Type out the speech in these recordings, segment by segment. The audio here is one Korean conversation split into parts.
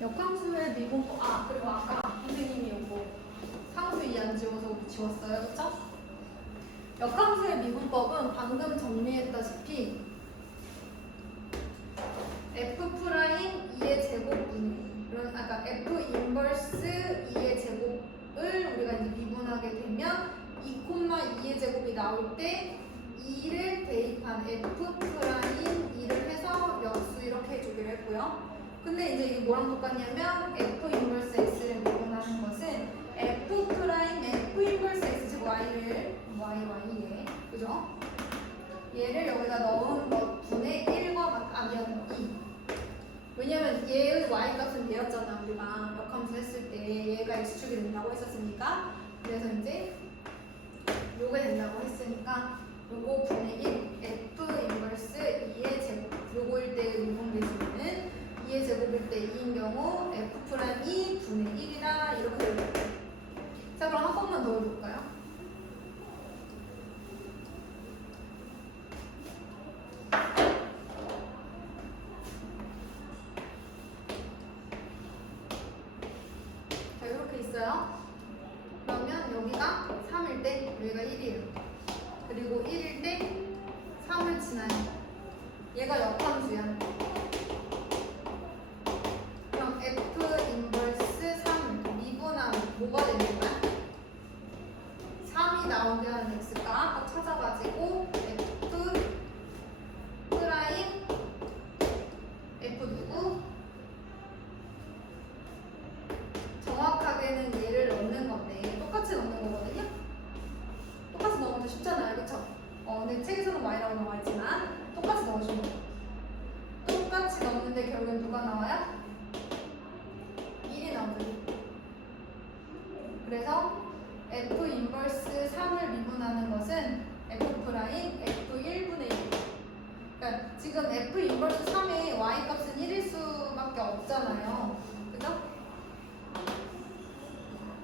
역함수의 미분법. 그리고 아까 선생님이 이거 상수 이 안 지워서 지웠어요. 그쵸? 역함수의 미분법은 방금 정리했다시피 F'2의 제곱분의 그러니까 F 인버스 2의 제곱을 우리가 이제 미분하게 되면 2,2의 제곱이 나올 때 2를 대입한 F'2를 해서 역수 이렇게 해주기로 했고요. 근데 이제 이게 뭐랑 똑같냐면 F 인버스 X를 미분하는 것은 F' F 인버스 X 즉 Y를 Y에 그죠? 얘를 여기다 넣은 것 분의 1과 아니면 2. 왜냐면 얘의 Y 값은 얘였잖아. 우리가 역함수 했을 때 얘가 X축이 된다고 했었으니까. 그래서 이제 요게 된다고 했으니까 요거 분의 1 F 인버스 2의 제곱 요거일 때의 미분계수는 2의 제곱일 때 2인 경우 F'2 분의 1이라 이렇게 되는 거예요. 자, 그럼 한 번만 더 해볼까요? 자, 이렇게 있어요. 그러면 여기가 3일 때 여기가 1이에요. 그리고 1일 때 3을 지나요. 얘가 역함수야. 그럼 F 인버스 3 미분하면 뭐가 되는 거야? 3이 나오게 하는 X값 아까 찾아가지고 F 프라임 F 누구? 정확하게는 얘를 넣는 건데 똑같이 넣는 거거든요? 똑같이 넣으면 더 쉽잖아요. 그쵸? 근데 책에서는 Y라고 나와 있지만 똑같이 넣어주면 돼요. 똑같이 넣는데 결국엔 누가 나와요? 1이 나오죠. 그래서 F 인버스 3을 미분하는 것은 F 프라임 F 1분의 1. 그러니까 지금 F 인버스 3의 Y 값은 1일 수밖에 없잖아요. 그죠?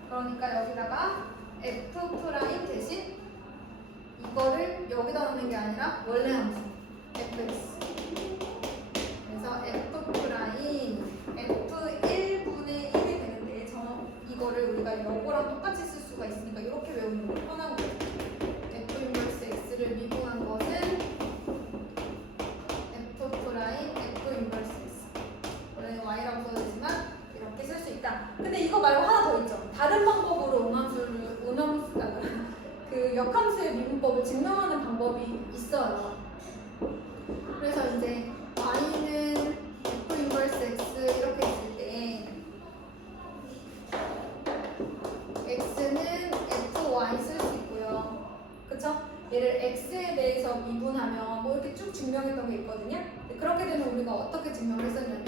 그러니까 여기다가 F 프라임 대신 이거를 여기다 넣는 게 아니라 원래 함수 fx. 그래서 F 프라임 F 1분의 1이 되는데 이거를 우리가 이거랑 똑같이 쓸 수가 있으니까 이렇게 외우는 게 편한 거예요. F 인버스 x를 미분한 것은 F 프라임 F 인버스 x. 원래는 y라고 써지지만 이렇게 쓸 수 있다. 근데 이거 말고 하나 더 있죠. 다른 방법으로 그 역함수의 미분법을 증명하는 방법이 있어요. 그래서 이제 y는 F 인버스 x 이렇게 있을 때 x는 fy 쓸 수 있고요. 그쵸? 얘를 x에 대해서 미분하면 뭐 이렇게 쭉 증명했던 게 있거든요. 그렇게 되면 우리가 어떻게 증명을 했었냐면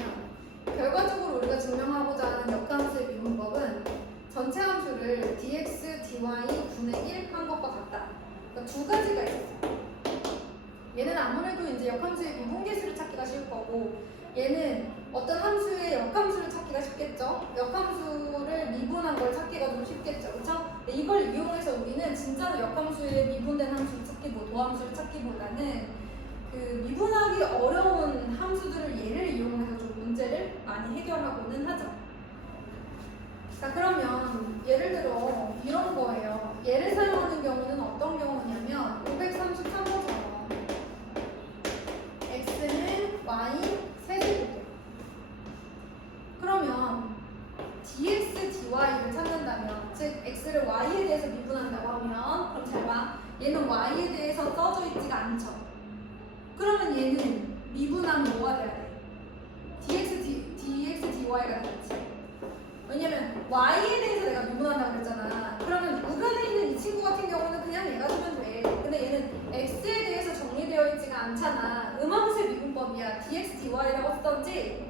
결과적으로 우리가 증명하고자 하는 역함수의 미분법은 전체 함수를 dx, dy 분의 1 한 것과 같다. 그러니까 두 가지가 있었어요. 얘는 아무래도 이제 역함수의 미분계수를 찾기가 쉬울 거고 얘는 어떤 함수의 역함수를 찾기가 쉽겠죠. 역함수를 미분한 걸 찾기가 좀 쉽겠죠. 그렇죠? 이걸 이용해서 우리는 진짜로 역함수의 미분된 함수를 찾기, 도함수를 찾기보다는 그 미분하기 어려운 함수들을 얘를 이용해서 좀 문제를 많이 해결하고는 하죠. 자, 그러면 예를 들어 이런 거예요. 얘를 사용하는 경우는 어떤 경우냐면 533번처럼 x는 y 세제곱이에요. 그러면 dx, dy를 찾는다면 즉 x를 y에 대해서 미분한다고 하면 그럼 잘 봐. 얘는 y에 대해서 써져 있지가 않죠. 그러면 얘는 미분하면 뭐가 돼야 돼? dx, dy가 되겠지. 왜냐면 y에 대해서 내가 미분한다고 그랬잖아. 그러면 우변에 있는 이 친구 같은 경우는 그냥 얘가 주면 돼. 근데 얘는 x에 대해서 정리되어 있지가 않잖아. 음함수의 미분법이야. dx, dy라고 쓰던지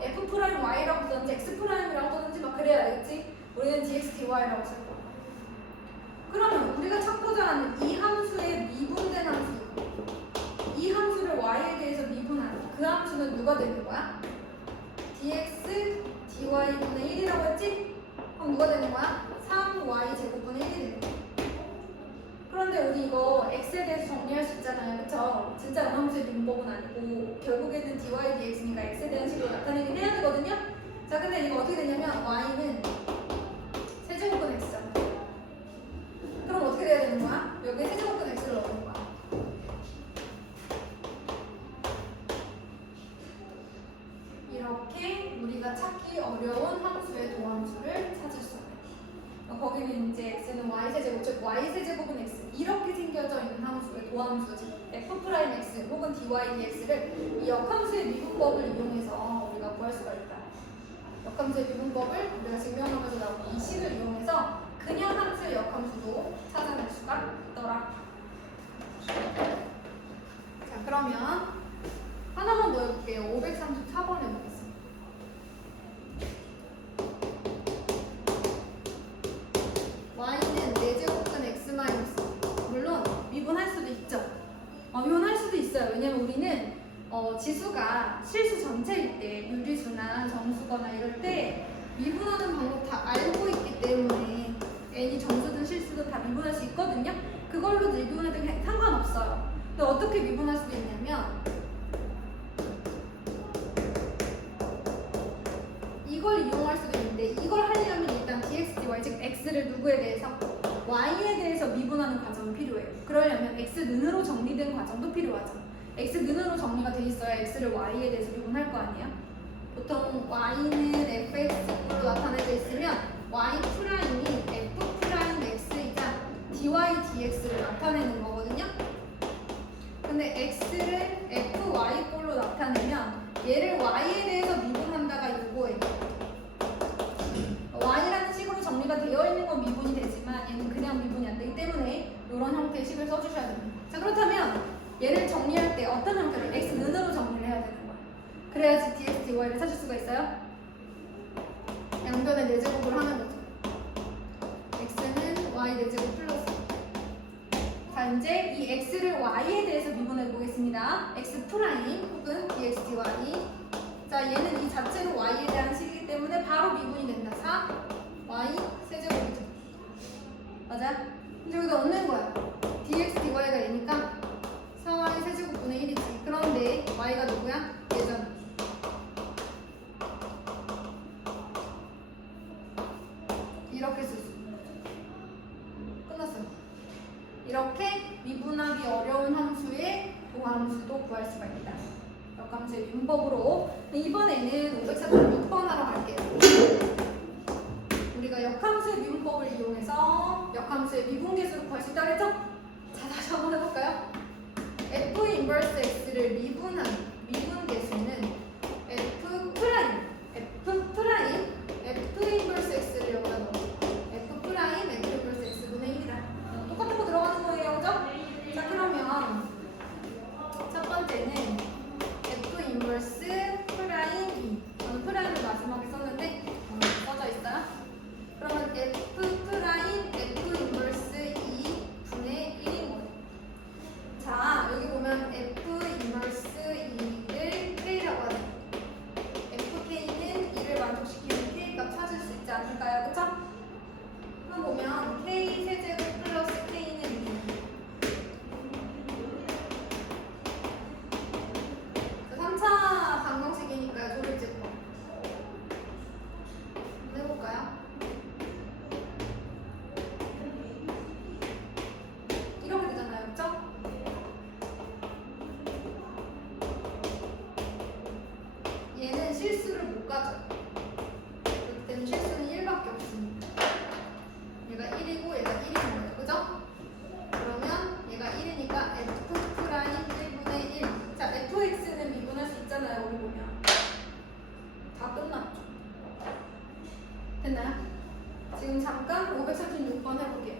f 프라임 y라고 쓰던지 x 프라임이라고 쓰던지 막 그래야 되겠지. 우리는 dx, dy라고 쓸 거야. 그러면 우리가 찾고자 하는 이 함수의 미분된 함수, 이 함수를 y에 대해서 미분하는 그 함수는 누가 되는 거야? dx, dy분의 1이라고 했지? 그럼 누가 되는 거야? 3y 제곱분의 1이 되는 거야. 그런데 우리 이거 x에 대해서 정리할 수 있잖아요. 그쵸? 진짜 음함수의 미분법은 아니고 결국에는 dy, dx니까 x에 대한 식으로 나타내긴 해야 되거든요. 자, 우리가 찾기 어려운 함수의 도함수를 찾을 수 있어요. 거기는 이제 x는 y세제곱, 즉 y세제곱은 x 이렇게 생겨져 있는 함수의 도함수, 즉 f'x 혹은 dy dx를 이 역함수의 미분법을 이용해서 우리가 구할 수가 있다. 역함수의 미분법을 우리가 증명하면서 나온 이 식을 이용해서 그냥 함수의 역함수도 찾아낼 수가 있더라. 자, 그러면 하나만 더 해볼게요. 534번 해보겠습니다. y는 4제곱근 x 마이너스, 물론 미분할 수도 있죠. 미분할 수도 있어요. 왜냐면 우리는 지수가 실수 전체일 때, 유리수나 정수거나 이럴 때 미분하는 방법 다 알고 있기 때문에 n이 정수든 실수든 다 미분할 수 있거든요. 그걸로 미분해도 상관없어요. 근데 어떻게 미분할 수도 있냐면 이걸 이용할 수도 있는데, 이걸 하려면 일단 dx, dy, 즉 x를 누구에 대해서? y에 대해서 미분하는 과정이 필요해요. 그러려면 x는으로 정리된 과정도 필요하죠. x는으로 정리가 돼 있어야 x를 y에 대해서 미분할 거 아니에요? 보통 y는 fx로 나타내져 있으면 y 프라임이 f 프라임 x이자 dy dx를 나타내는 거거든요. 근데 x를 fy 꼴로 나타내면 얘를 y에 대해서 미분한다가 이거예요. y라는 식으로 정리가 되어 있는 건 미분이 되지만 얘는 그냥 미분이 안 되기 때문에 이런 형태의 식을 써주셔야 됩니다. 자, 그렇다면 얘를 정리할 때 어떤 형태로? x는으로 정리를 해야 되는 거예요. 그래야지 dx, dy를 찾을 수가 있어요. 양변의 4제곱을 하는 거죠. x는 y 4제곱 플러스. 자, 이제 이 x를 y에 대해서 미분해 보겠습니다. x 프라임 혹은 dx, dy. 자, 얘는 이 자체로 y에 대한 식이기 때문에 바로 미분이 된다. 4 y 세제곱이죠. 맞아? 이제 여기다 넣는 거야. dx, dy가 얘니까 4y 세제곱분의 1이지. 그런데 y가 누구야? 얘잖아. 이렇게 쓸 수 있는 거죠. 끝났어요. 이렇게 미분하기 어려운 함수의 도함수도 구할 수가 있다. 역함수의 미분법으로. 이번에는 546번 하러 갈게요. 우리가 역함수의 미분법을 이용해서 역함수의 미분계수를 구할 수 있다고 했죠? 자, 다시 한번 해볼까요? f 인버스 x를 미분한 미분계수는 f 인버스 x를 여기다 넣어. f 인버스 x분의 1이다. 똑같은 거 들어가는 거예요, 그죠? 자, 그러면 첫 번째는 f 인버스 프라임 2. 저는 프라임을 마지막에 썼는데 써져 있어요. 그러면 f 프라임 f 인버스 2분의 1인 거예요. 자, 여기 보면 f 인버스 2를 k라고 하죠. fk는 2를 만족시키는 k값 찾을 수 있지 않을까요? 그쵸? 한번 보면 k 세제곱 플러스 k는 2. 3차 방정식이니까 조립제법 한번 해볼까요? 이렇게 되잖아요, 그쵸? 얘는 실수를 못 가져요. 그렇기 때문에 실수는 1밖에 없습니다. 얘가 1이고 얘가 1인 거예요, 그죠? 그러면 얘가 1이니까 f 프라임 1분의 1. 자, fx는 미분할 수 있잖아요, 우리 보면. 다 끝났죠. 됐나요? 지금 잠깐 536번 해볼게요.